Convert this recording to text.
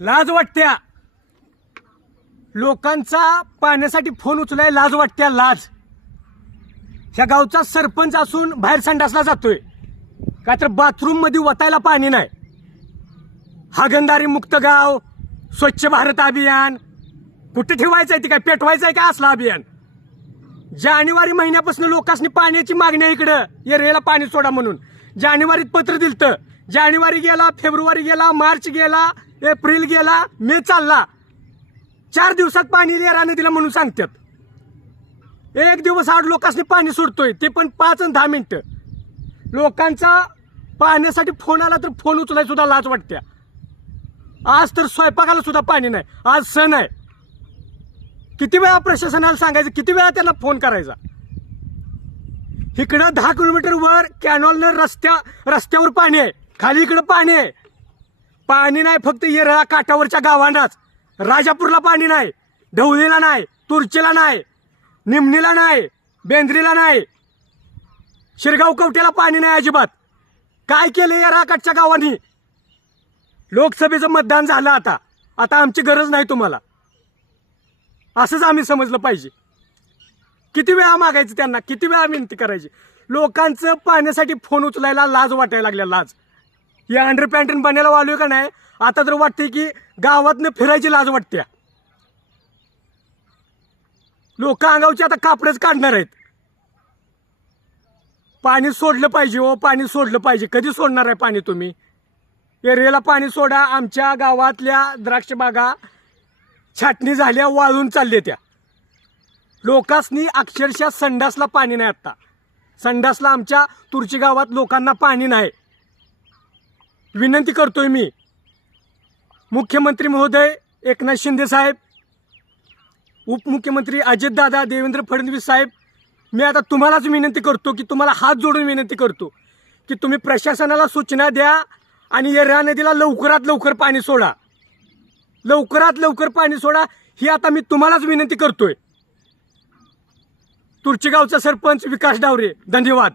लाज वाटत्या लोकांचा पाण्यासाठी फोन उचलाय, लाज वाटत्या लाज. ह्या गावचा सरपंच असून बाहेर संडासला जातोय का तर बाथरूम मध्ये वतायला पाणी नाही. हागणदारी मुक्त गाव, स्वच्छ भारत अभियान कुठे ठेवायचंय ते काय पेटवायचंय का असलं अभियान? जानेवारी महिन्यापासून लोकांनी पाण्याची मागणी आहे इकडं एरियाला पाणी सोडा म्हणून. जानेवारीत पत्र दिलतं, जानेवारी गेला, फेब्रुवारी गेला, मार्च गेला, एप्रिल गेला, मे चालला. 4 दिवसात पाणी येरा नदीला म्हणून सांगतात. 1 दिवस आड लोकांनी पाणी सोडतोय, ते पण 5 आणि 10 मिनिटं. लोकांचा पाण्यासाठी फोन आला तर फोन उचलाय सुद्धा लाज वाटत्या. आज तर स्वयंपाकाला सुद्धा पाणी नाही, आज सण आहे. किती वेळा प्रशासनाला सांगायचं, किती वेळा त्यांना फोन करायचा? इकडं 10 किलोमीटर वर कॅनॉलनं रस्त्यावर पाणी आहे, खाली इकडं पाणी आहे. पाणी नाही फक्त येरळा काठावरच्या गावांनाच. राजापूरला पाणी नाही, ढवळीला नाही, तुर्चीला नाही, निमणीला नाही, बेंद्रीला नाही, शिरगाव कवठ्याला पाणी नाही अजिबात. काय केलं येरळा काठच्या गावांनी? लोकसभेचं मतदान झालं, आता आमची गरज नाही तुम्हाला, असंच आम्ही समजलं पाहिजे. किती वेळा मागायचं त्यांना, किती वेळा विनंती करायची? लोकांचं पाण्यासाठी फोन उचलायला लाज वाटायला लागल्या, लाज. या अंडरपॅन्टन बनायला वालोय का नाही, आता तर वाटते की गावातनं फिरायची लाज वाटते. लोक अंगावची आता कापडच काढणार आहेत. पाणी सोडलं पाहिजे हो, पाणी सोडलं पाहिजे. कधी सोडणार आहे पाणी तुम्ही? एरियाला पाणी सोडा. आमच्या गावातल्या द्राक्ष बागा छाटणी झाल्या, वाळून चालल्या त्या. लोकांनी अक्षरशः संडासला पाणी नाही. आता संडासला आमच्या तुर्ची गावात लोकांना पाणी नाही. विनंती करतोय मी, मुख्यमंत्री महोदय एकनाथ शिंदे साहेब, उपमुख्यमंत्री अजितदादा, देवेंद्र फडणवीस साहेब, मी आता तुम्हालाच विनंती करतो की तुम्हाला हात जोडून विनंती करतो की तुम्ही प्रशासनाला सूचना द्या आणि येरळा नदीला लवकरात लवकर पाणी सोडा, लवकरात लवकर पाणी सोडा. ही आता मी तुम्हालाच विनंती करतोय. तुर्चीगावचा सरपंच विकास डावरे, धन्यवाद.